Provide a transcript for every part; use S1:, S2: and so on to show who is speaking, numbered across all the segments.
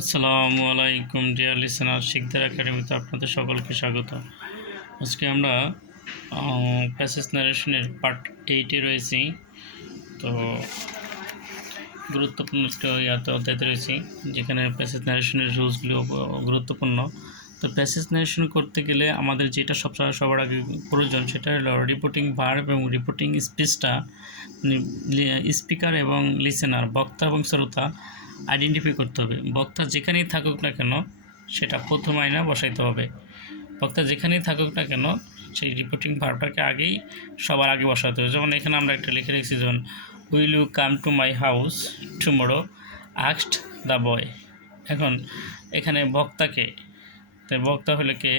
S1: আসসালামু আলাইকুম deer listener Sikdar একাডেমিতে আপনাদের সকলকে স্বাগত। আজকে আমরা প্যাসেজ নারেশনের পার্ট এইটে রয়েছি। তো গুরুত্বপূর্ণ একটা ইয়াতে অধ্যায়তে রয়েছি, যেখানে প্যাসেজ নারেশনের রুলসগুলো গুরুত্বপূর্ণ। তো প্যাসেজ নারেশন করতে গেলে আমাদের যেটা সবসময় সবার আগে প্রয়োজন, সেটা হলো রিপোর্টিং ভার্ব এবং রিপোর্টিং স্পিচটা স্পিকার এবং লিসেনার বক্তা এবং শ্রোতা আইডেন্টিফাই করতে হবে। বক্তা যেখানেই থাকুক না কেন, সেটা প্রথম আয়না বসাইতে হবে। বক্তা যেখানেই থাকুক না কেন, সেই রিপোর্টিং ভার্বটাকে আগেই সবার আগে বসাতে হবে। যেমন এখানে আমরা একটা লিখে রেখেছি, যেমন will you come to my house tomorrow আক্সড the boy এখন এখানে বক্তাকে তো বক্তা হলে কে?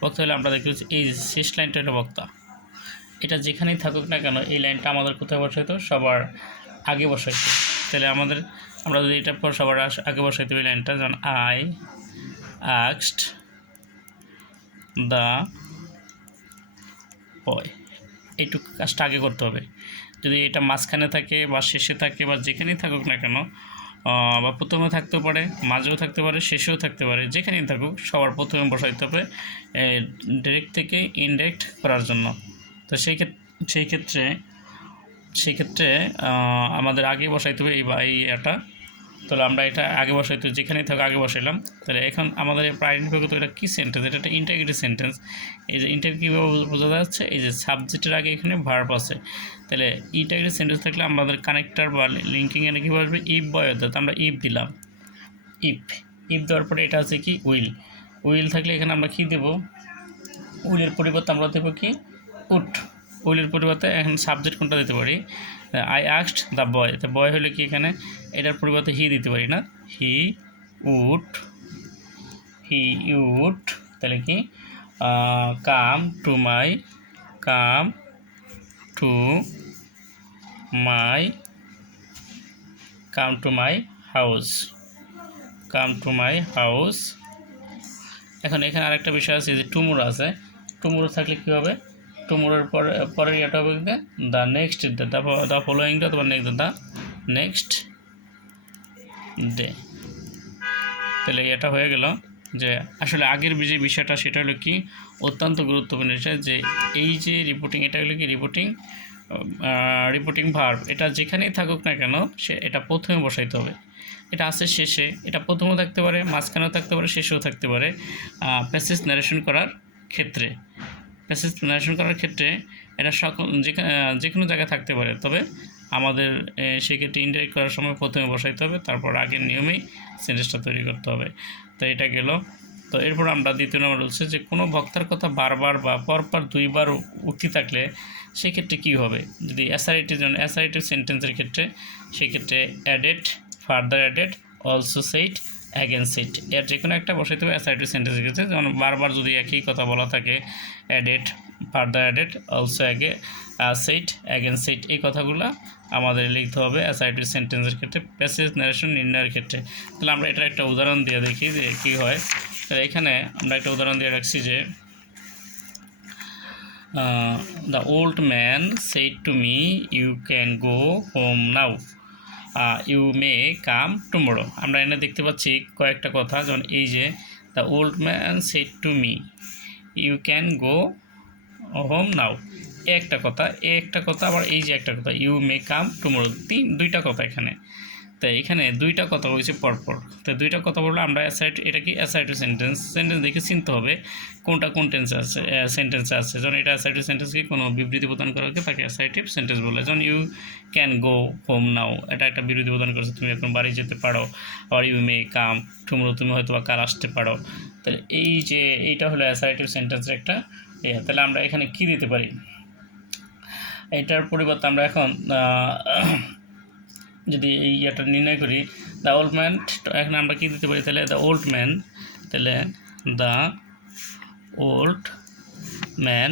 S1: বক্তা হলে আমরা দেখতে এই শেষ লাইনটা হলো বক্তা। এটা যেখানেই থাকুক না কেন, এই লাইনটা আমাদের কোথায় বসাইতো সবার আগে বসাইতো তাহলে আমাদের আমরা যদি এটা পর সবার আগে বসাইতে ওই লাইনটা যেমন আই আক্সড দ্য বয় এইটুকু কাজটা আগে করতে হবে। যদি এটা মাঝখানে থাকে বা শেষে থাকে বা যেখানেই থাকুক না কেন বা প্রথমে থাকতে পারে মাঝেও থাকতে পারে শেষেও থাকতে পারে যেখানেই থাকুক সবার প্রথমে বসাইতে হবে ডিরেক্ট থেকে ইনডাইরেক্ট করার জন্য। তো সেই ক্ষেত্রে সেই ক্ষেত্রে সেই ক্ষেত্রে আহ, আমাদের আগে বসাইতে হবে এই বা এই এটা তাহলে আমরা এটা আগে বসাই, তো যেখানেই থাকো আগে বসাইলাম। তাহলে এখন আমাদের আইডেন্টিফাই করতে এটা কী সেন্টেন্স এটা একটা ইন্টারগ্রেটিভ সেন্টেন্স এই যে ইন্টার কীভাবে বোঝা যাচ্ছে? এই যে সাবজেক্টের আগে এখানে ভার্ব আছে। তাহলে ইন্টারগ্রেটিভ সেন্টেন্স থাকলে আমাদের কানেক্টার বা লিঙ্কিং এর কী বসবে? ইফ বয় অর্থাৎ আমরা ইফ দিলাম। ইফ ইফ দেওয়ার পরে এটা আছে কি? উইল উইল থাকলে এখানে আমরা কী দেবো? উইলের পরিবর্তে আমরা দেবো কি? উট উইলের পরিবর্তে এখন সাবজেক্ট কোনটা দিতে পারি? আই আক্সড দ্য বয় তো বয় হলে কি এখানে? এটার পরিবর্তে হি দিতে পারি না। হি উড হি উড তাহলে কি? Come to my come to my come to my house come to my house এখন এখানে আরেকটা বিষয় আছে যে টুমুর আছে। টুমুর থাকলে কী হবে? টুমুরের পরে, পরের ইয়েটা হবে দ্য নেক্সট ডে তারপর দ্য ফলোয়িংটা অথবা নেক্সট দ্য নেক্সট ডে তাহলে এটা হয়ে গেল যে আসলে আগের যে বিষয়টা, সেটা হলো কি? অত্যন্ত গুরুত্বপূর্ণ বিষয় যে এই যে রিপোর্টিং এটা হলো কি? রিপোর্টিং রিপোর্টিং ভার্ব এটা যেখানেই থাকুক না কেন, সে, এটা প্রথমে বসাইতে হবে। এটা আছে শেষে, এটা প্রথমেও থাকতে পারে, মাঝখানেও থাকতে পারে, শেষেও থাকতে পারে। প্যাসেজ ন্যারেশন করার ক্ষেত্রে। প্যাসেজ ন্যারেশন করার ক্ষেত্রে এটা সকল যে কোনো জায়গায় থাকতে পারে। তবে আমাদের সেক্ষেত্রে ইন্টারেক্ট করার সময় প্রথমে বসাইতে হবে, তারপর আগের নিয়মেই সেন্টেন্সটা তৈরি করতে হবে। তো এটা গেল। তো এরপর আমরা দ্বিতীয় নম্বর বলছে যে, কোনো বক্তার কথা বারবার বা পরপর দুইবার উক্তি থাকলে সেক্ষেত্রে কী হবে? যদি অ্যাসারেটিভ যেমন অ্যাসারেটিভ সেন্টেন্সের ক্ষেত্রে, সেক্ষেত্রে added further added also said again said এর যে কোনো একটা বসাইতে হবে অ্যাসারেটিভ সেন্টেন্সের ক্ষেত্রে। যেমন বারবার যদি একই কথা বলা থাকে added further added also again said again said এই কথাগুলো আমাদের লিখতে হবে অ্যাসারেটিভ সেন্টেন্সের ক্ষেত্রে প্যাসেজ ন্যারেশন নির্ণয়ের ক্ষেত্রে। তাহলে আমরা এটার একটা উদাহরণ দিয়ে দেখি যে কী হয়। তাহলে এখানে আমরা একটা উদাহরণ দিয়ে রাখছি যে the old man said to me you can go home now you may come tomorrow আমরা এনে দেখতে পাচ্ছি কয়েকটা কথা, যেমন এই যে the old man said to me you can go home now একটা কথা একটা কথা, আবার এই যে একটা কথা ইউ মে কাম টুমোরো তিন, দুইটা কথা এখানে। তাই এখানে দুইটা কথা বলছে পরপর। তো দুইটা কথা বললে আমরা অ্যাসাইড এটা কি অ্যাসাইটিভ সেন্টেন্স সেন্টেন্স দেখে চিনতে হবে কোনটা কোন টেন্সে আছে সেন্টেন্স আছে। যখন এটা অ্যাসাইটিভ সেন্টেন্স কি? কোনো বিবৃতি প্রদান করা হচ্ছে তাকে অ্যাসাইটিভ সেন্টেন্স বলে। যেমন you can go home now এটা একটা বিরোধী প্রদান করছে। তুমি এখন বাড়ি যেতে পারো are you may come tomorrow তুমি হয়তো বা কাল আসতে পারো। তাহলে এই যে এইটা হলো অ্যাসাইটিভ সেন্টেন্সের একটা ইয়ে। তাহলে আমরা এখানে কী দিতে পারি? এটার পরিবর্তে আমরা এখন যদি এই ইয়েটা নির্ণয় করি দ্য ওল্ড ম্যান এখন আমরা কী দিতে পারি? তাহলে দ্য ওল্ড ম্যান তাহলে দ্য ওল্ড ম্যান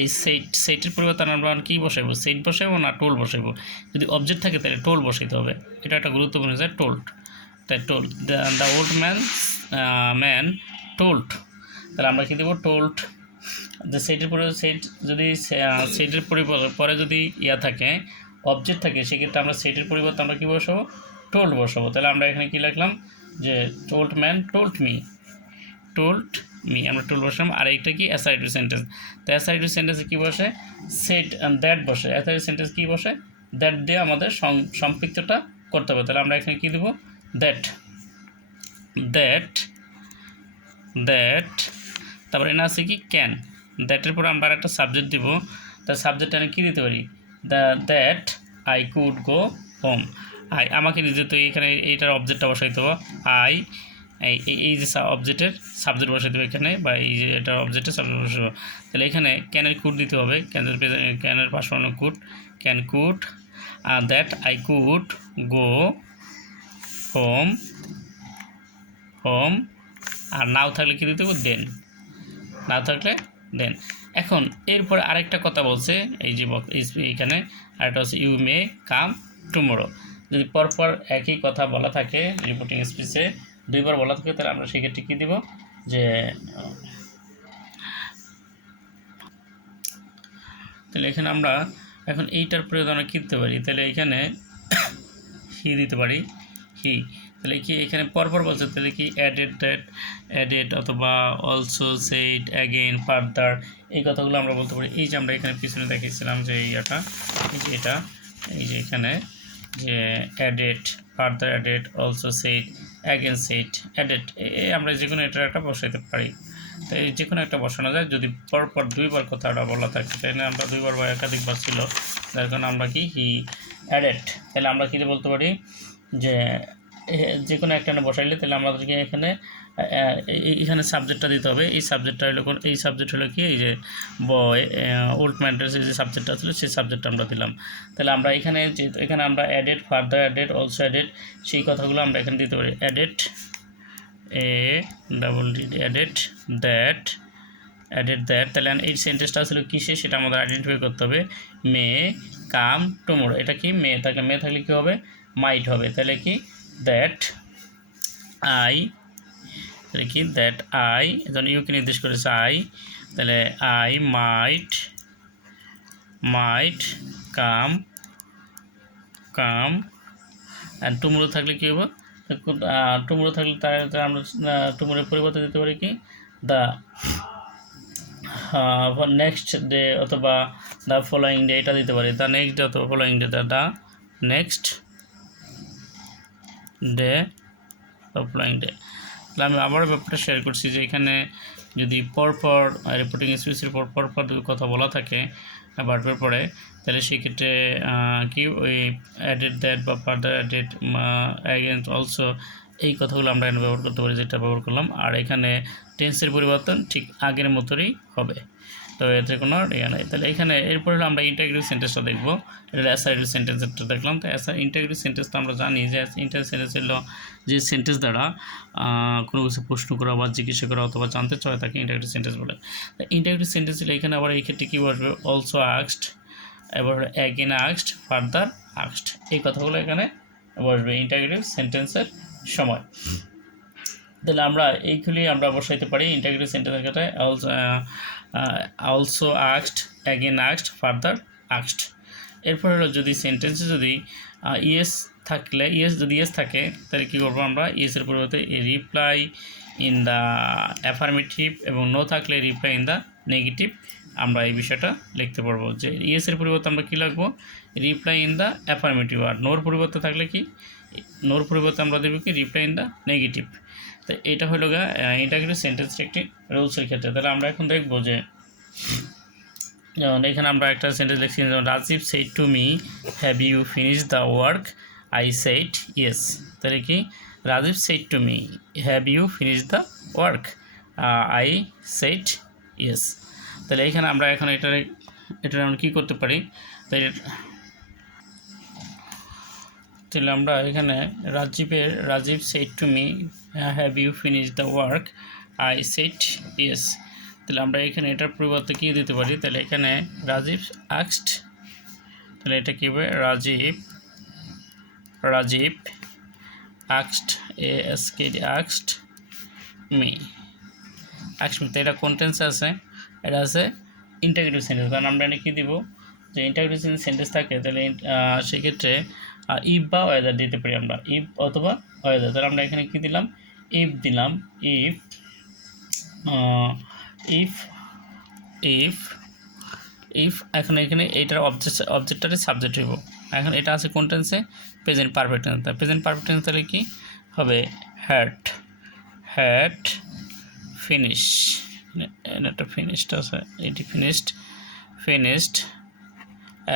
S1: এই সেট সেটের পরিবর্তে আমরা কী বসাইবো? সেট বসাইবো না টোল বসাইবো? যদি অবজেক্ট থাকে তাহলে টোল বসাইতে হবে। এটা একটা গুরুত্বপূর্ণ যে টোল্ড তাই told the old man man told তাহলে আমরা কী দেবো? টোল্ড যে সেটের পরে সেট যদি সেটের পরে যদি ইয়া থাকে অবজেক্ট থাকে, সেক্ষেত্রে আমরা সেটের পরিবর্তে আমরা কী বসাবো? টোল্ড বসাবো। তাহলে আমরা এখানে কী লিখলাম? যে told man told me told me আমরা টোল্ড বসালাম। আর এইটা কি? অ্যাসাইডু সেন্টেন্স তো অ্যাসাইডু সেন্টেন্সে কী বসে? সেট দ্যাট বসে। অ্যাসাইডু সেন্টেন্স কী বসে? দ্যাট দিয়ে আমাদের সম্পৃক্তটা করতে হবে। তাহলে আমরা এখানে কী দেবো? দ্যাট দ্যাট দ্যাট তারপরে এনে আছে কি ক্যান দ্যাটের পর আমরা একটা সাবজেক্ট দিব। তার সাবজেক্ট আমি কী দিতে পারি? The that I could go home I আমাকে নিজে তো এখানে এইটার অবজেক্টটা বসাইতে দেবো। আই এই যে অবজেক্টের সাবজেক্ট বসাইতে হবে এখানে বা এই যে এটার অবজেক্টের সাবজেক্ট বসাতে দেবো। তাহলে এখানে ক্যানের কুড দিতে হবে। ক্যানের ক্যানের পাশ বানানো could can could that I could go home home R now থাকলে কী দিতে হবে? দেন নাও থাকলে দেন। এখন এরপরে আরেকটা কথা বলছে, এই যে এইখানে আরেকটা হচ্ছে ইউ মে কাম টুমোরো যদি পরপর একই কথা বলা থাকে রিপোর্টিং স্পিচে দুইবার বলা থাকে, তাহলে আমরা সেক্ষেত্রে কী দিব? যে, তাহলে এখানে আমরা এখন এইটার আমরা কী দিতে পারি? তাহলে এখানে হি দিতে পারি। হি তাহলে কি এখানে পরপর বলছে? তাহলে কি অ্যাডেড দ্যাট অ্যাডেড অথবা অলসো সেইড অ্যাগেন ফার্দার এই কথাগুলো আমরা বলতে পারি। এই যে আমরা এখানে পিছনে দেখিয়েছিলাম যে এটা এই যে এটা, এই যে এখানে যে added further added also said again said added আমরা যে কোনো এটা একটা বসাইতে পারি। তো এই যে কোনো একটা বসানো যায়, যদি পরপর দুইবার কথাটা বলা থাকে, তাহলে আমরা দুইবার বা একাধিকবার ছিল, যার কারণে আমরা কি হি অ্যাডেড তাহলে আমরা কী বলতে পারি যে যে কোনো একটা বসাইলে তাহলে আমাদেরকে এখানে এখানে সাবজেক্টটা দিতে হবে। এই সাবজেক্টটা হলো এই সাবজেক্ট হলো কি? এই যে বয় ওল্ড ম্যান্ডার্স যে সাবজেক্টটা ছিল সেই সাবজেক্টটা আমরা দিলাম। তাহলে আমরা এখানে এখানে আমরা added further added also added সেই কথাগুলো আমরা এখানে দিতে পারি। Added A double D added that added that তাহলে এই সেন্টেন্সটা আসলে কিসে? সেটা আমাদের আইডেন্টিফাই করতে হবে। মে কাম টুমোরো এটা কি? মে থাকলে মে থাকলে কী হবে? মাইট হবে। তাহলে কি? দ্যাট আই তাহলে কি দ্যাট আই যেন ইউকে নির্দেশ করেছে আই তাহলে I might might come come and tomorrow থাকলে কী হবে? টুমোরো থাকলে তার আমরা টুমোরের পরিবর্তে দিতে পারি কি? দ্য নেক্সট ডে অথবা দ্য ফলোয়িং ডে এটা দিতে পারি। দ্য নেক্সট ডে অথবা following day the next day following day তাহলে আমি আবারও ব্যাপারটা শেয়ার করছি যে এখানে যদি পরপর রিপোর্টিং স্পিচের পর, পরপর যদি কথা বলা থাকে বার্বের পরে তাহলে সেক্ষেত্রে কি ওই অ্যাডেড দ্যাট বা ফার্দার অ্যাডেড অ্যাগেন্স অলসো এই কথাগুলো আমরা এখানে ব্যবহার করতে পারি, যেটা ব্যবহার করলাম। আর এখানে টেন্সের পরিবর্তন ঠিক আগের মতোই হবে। তো এতে কোনো ইয়ে নাই। তাহলে এখানে এরপরে হলো আমরা ইন্টাগ্রেটিভ সেন্টেন্সটা দেখব। এটা অ্যাসাইডেড সেন্টেন্সটা দেখলাম। তো অ্যাসা ইন্টাগ্রেটিভ সেন্টেন্স তো আমরা জানি যে ইন্টাগ্রেটিভ সেন্টেন্স হলো যে সেন্টেন্স দ্বারা কোনো কিছু প্রশ্ন করা বা জিজ্ঞাসা করা অথবা জানতে চায় তাকে ইন্টাগ্রেটিভ সেন্টেন্স বলে। তো ইন্টাগ্রেটিভ সেন্টেন্স হলে এখানে আবার এই ক্ষেত্রে কী বসবে? অলসো আক্সড এবার অ্যাগেন আক্সড ফার্দার আক্সড এই কথাগুলো এখানে বসবে ইন্টাগ্রেটিভ সেন্টেন্সের সময়। তাহলে আমরা এইগুলি আমরা বসাইতে পারি ইন্টাগ্রেটিভ সেন্টেন্সের ক্ষেত্রে। অলসো অলসো আক্সড অ্যাগেন আক্সড ফার্দার আক্সড এরপর হলো যদি সেন্টেন্সে যদি ইয়েস থাকলে ইয়েস যদি ইয়েস থাকে, তাহলে কী করব আমরা? ইয়েসের পরিবর্তে রিপ্লাই ইন দ্য অ্যাফার্মেটিভ এবং নো থাকলে রিপ্লাই ইন দ্য নেগেটিভ আমরা এই বিষয়টা লিখতে পারব। যে ইয়েসের পরিবর্তে আমরা কী লিখব? রিপ্লাই ইন দ্য অ্যাফার্মেটিভ আর নোর পরিবর্তে থাকলে কি? নোর পরিবর্তে আমরা দেবো কি রিপ্লাই ইন দ্য নেগেটিভ তো এটা হলো গা এটা কিন্তু সেন্টেন্সের একটি রুলসের ক্ষেত্রে। তাহলে আমরা এখন দেখব যে, যেমন এখানে আমরা একটা সেন্টেন্স লিখছি যেমন, Rajib said to me have you finish the work I said yes তাহলে কি, Rajib said to me have you finish the work I said yes তাহলে এখানে আমরা এখন এটা এটা আমরা কী করতে পারি? তাই তাহলে আমরা এখানে রাজীবের, Rajib said to me have you finish the work I said yes তাহলে আমরা এখানে এটার পরিবর্তে কী দিতে পারি? তাহলে এখানে রাজীব আক্সড তাহলে এটা কী হবে? Rajib Rajib আক্সড A S K আক্সড me আক্সড me তো এটা কোন টেন্সে আছে? এটা আছে ইন্টাগ্রেটিভ সেন্টেন্স কারণ আমরা এখানে কী দিব? যে ইন্টাগ্রেটিভ সেন্টেন্স থাকে, তাহলে সেক্ষেত্রে আর ইফ বা ওয়েদার দিতে পারি আমরা। ইফ অথবা ওয়েদার তাহলে আমরা এখানে কী দিলাম? ইফ দিলাম ইফ ইফ ইফ ইফ এখন এখানে এইটার অবজেক্ট অবজেক্টটারে সাবজেক্ট হইব। এখন এটা আছে কোন টেন্সে present perfect tense present perfect tense তাহলে কি হবে? হ্যাট হ্যাট ফিনিশ একটা ফিনিশড আছে, এটি finished finished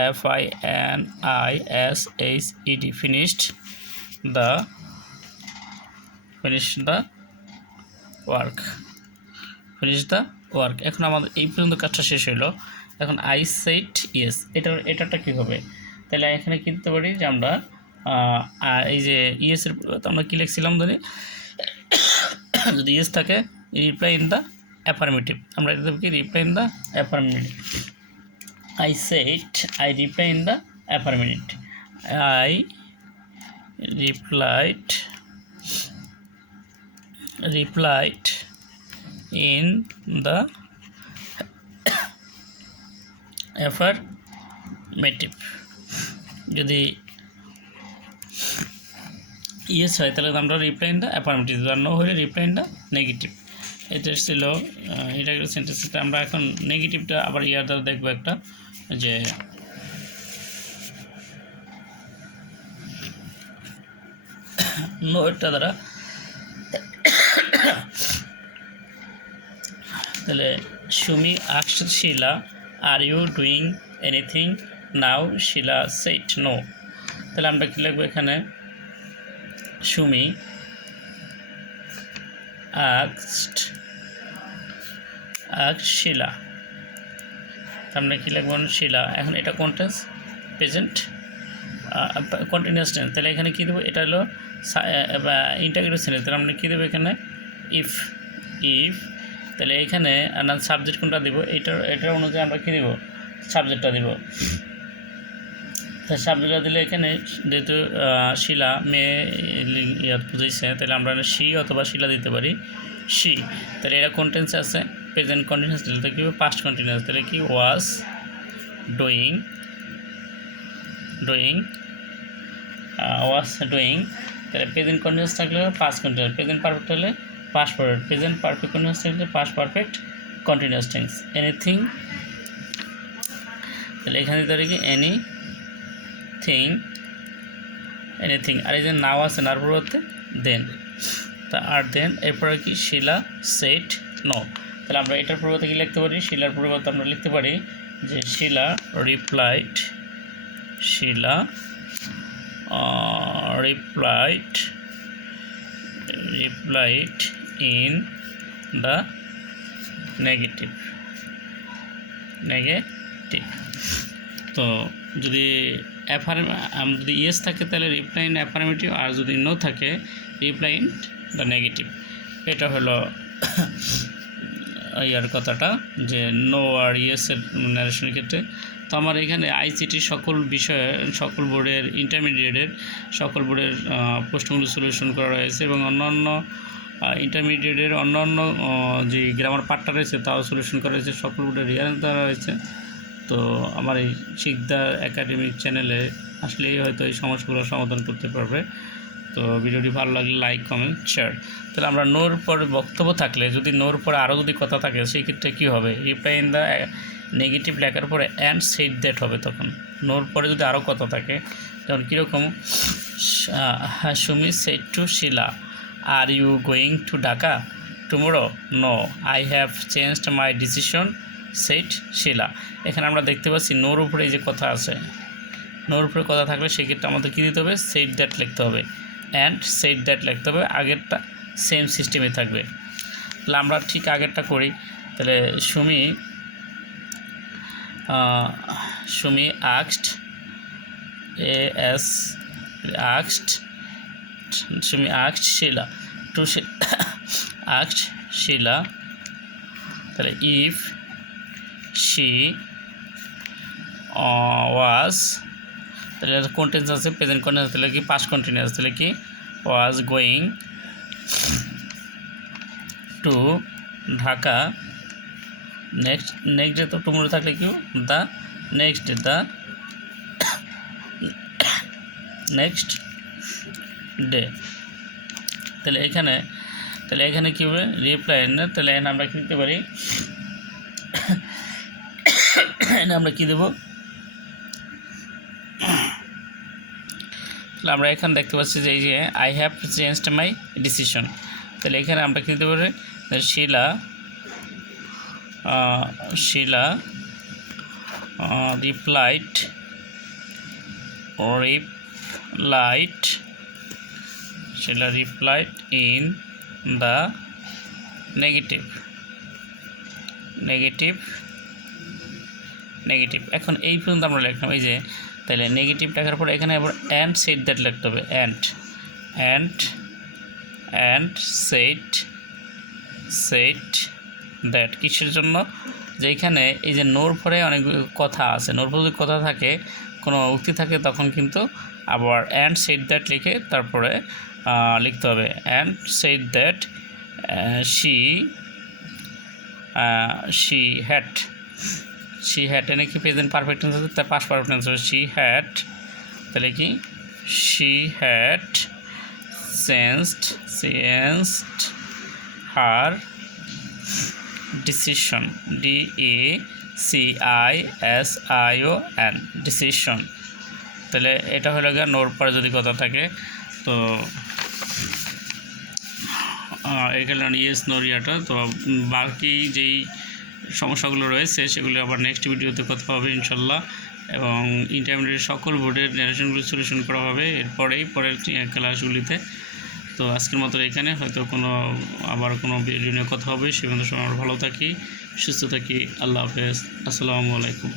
S1: F I N I S H E D finished the finish the work finish the work এখন আমাদের এই পর্যন্ত কাজটা শেষ হলো এখন আই সেট ইয়েস এটা এটাটা কী হবে? তাহলে এখানে কি দিতে পারি? যে আমরা এই যে ইয়েসের আমরা কী লিখছিলাম ধরি? যদি ইয়েস থাকে রিপ্লাই ইন দ্য অ্যাফার্মেটিভ আমরা এটা কি? Reply in the affirmative I said I reply in the affirmative I replied replied in the affirmative. যদি ইয়েস হয়, তাহলে আমরা রিপ্লাই ইন দ্য অ্যাফার্মেটিভ আর নো হলে রিপ্লাই ইন দ্য নেগেটিভ এটা ছিল এটা সেন্টেন্স আমরা এখন নেগেটিভটা আবার ইয়ার দ্বারা দেখব একটা, যে নোটা দ্বারা। তাহলে, Sumi, asks, Shila, are you doing anything now, Shila said, no. তাহলে আমরা কী লিখব এখানে? সুমি, আক্সড আক্স শিলা। আমরা কী লিখব শিলা? এখন এটা কন্টেন্স প্রেজেন্ট কন্টিনিউয়াস টেন্স তাহলে এখানে কী দেবো? এটা হলো ইন্টাগ্রেটিভ সেন্টেন্স তাহলে আমরা কী দেবো এখানে? ইফ ইফ তাহলে এখানে আমরা সাবজেক্ট কোনটা দিব? এটার এটার অনুযায়ী আমরা কী দিব? সাবজেক্টটা দিব। তা সাবজেক্টটা দিলে এখানে যেহেতু শিলা, মেয়ে বুঝেছে তাহলে আমরা শি অথবা শিলা দিতে পারি। শি তাহলে এটা কন্টেন্স আছে। প্রেজেন্ট কন্টিনিউস দিলে তো কী পাস্ট কন্টিনিউয়াস তাহলে কি was doing doing was doing তাহলে প্রেজেন্ট কন্টিনিউয়াস থাকলে পাস্ট কন্টিনিউয়াস প্রেজেন্ট পারফেক্ট হলে past perfect present perfect continuous থাকলে past perfect continuous tense anything তাহলে এখানে দিতে কি এনি থিং এনিথিং আর এই যে নাও আছে নার পরিবর্তে দেন তা আর দেন এরপরে কি? শিলা সেট নো তাহলে আমরা এটার পরিবর্তে কি লিখতে পারি? শিলার পরিবর্তে আমরা লিখতে পারি যে Shila replied Shila replied replied in the negative negative তো যদি অ্যাফার্ম যদি ইয়েস থাকে তাহলে রিপ্লাই ইন অ্যাফার্মেটিভ আর যদি নো থাকে রিপ্লাই ইন দ্য নেগেটিভ এটা হলো ইয়ার কথাটা যে নো আর ইয়েসের ন্যারেশনের ক্ষেত্রে। তো আমার এখানে আইসিটি সকল বিষয়ে, সকল বোর্ডের ইন্টারমিডিয়েটের সকল বোর্ডের প্রশ্নগুলো সলিউশন করা রয়েছে এবং অন্যান্য ইন্টারমিডিয়েটের অন্যান্য যে গ্রামার পার্টটা রয়েছে তাও সলিউশন করা হয়েছে। সকল বোর্ডের রিয়ারেন্স দেওয়া রয়েছে তো আমার এই শিকদার একাডেমিক চ্যানেলে আসলেই হয়তো এই সমস্যাগুলো সমাধান করতে পারবে। তো ভিডিওটি ভালো লাগলে লাইক কমেন্ট শেয়ার তাহলে আমরা নোর পর বক্তব্য থাকলে, যদি নোর পরে আরও যদি কথা থাকে, সেই ক্ষেত্রে কী হবে? রিপ্লাই ইন দ্য নেগেটিভ লেখার পরে অ্যান্ড সেট দ্যাট হবে তখন। নোর পরে যদি আরও কথা থাকে, যেমন কীরকম? Sumi said to Shila are you going to Dhaka tomorrow no I have changed my decision said Shila. এখানে আমরা দেখতে পাচ্ছি নোর উপরে যে কথা আছে, নোর উপরে কথা থাকলে সেক্ষেত্রে আমাদের কী দিতে হবে? সেট দ্যাট লিখতে হবে। অ্যান্ড সেট দ্যাট লিখতে হবে। আগেরটা সেম সিস্টেমে থাকবে। তাহলে আমরা ঠিক আগেরটা করি। তাহলে Sumi Sumi আক্সড A S আক্সড Sumi আক্সড Shila two আক্সড শিলা তাহলে ইফ শি ওয়াজ তাহলে কন্টেন্স আছে প্রেজেন্ট কন্টেন্স তাহলে কি পাস্ট কন্টিনিউয়াস তাহলে কি was going to Dhaka. Next next day তো টুমোরো থাকলে কি the next day the next day তাহলে এখানে তাহলে এখানে কী হবে? রিপ্লাই না, তাহলে এখানে আমরা কী দিতে পারি। এখানে আমরা কী দেবো? তাহলে আমরা এখানে দেখতে পাচ্ছি যে এই যে I have changed my decision তাহলে এখানে আমরা কী দিতে পারি? Shila Shila replied replied Shila replied in the negative negative negative এখন এই পর্যন্ত আমরা লিখলাম, এই যে তাহলে নেগেটিভ লেখার পর এখানে আবার অ্যান্ড সেট দ্যাট লিখতে হবে। And and and said said that কিসের জন্য? যে এখানে এই যে নোর পরে অনেক কথা আছে, নোর পরে যদি কথা থাকে, কোনো উক্তি থাকে, তখন কিন্তু আবার অ্যান্ড সেট দ্যাট লিখে তারপরে লিখতে হবে। And said that she she had she had এনে কি প্রেজেন্ট পারফেক্ট টেন্স আছে তার past perfect tense she had তাহলে কি? She had changed changed her decision D E C I S I O N decision তাহলে এটা হলো গিয়ে নোর পরে যদি কথা থাকে, তো এখানে ইয়েস নোর ইয়াটা, তো বাকি যেই সমস্যাগুলো রয়েছে, সেগুলো আবার নেক্সট ভিডিওতে কথা হবে ইনশাল্লাহ। এবং ইন্টারমিডিয়েট সকল বোর্ডের ন্যারেশনগুলো সলিউশন করা হবে এরপরেই, পরের ক্লাসগুলিতে তো আজকের মতো এখানে, হয়তো কোনো, আবার কোনো ভিডিও নিয়ে কথা হবে। সে পর্যন্ত সময় ভালো থাকি, সুস্থ থাকি। আল্লাহ হাফেজ। আসসালামু আলাইকুম।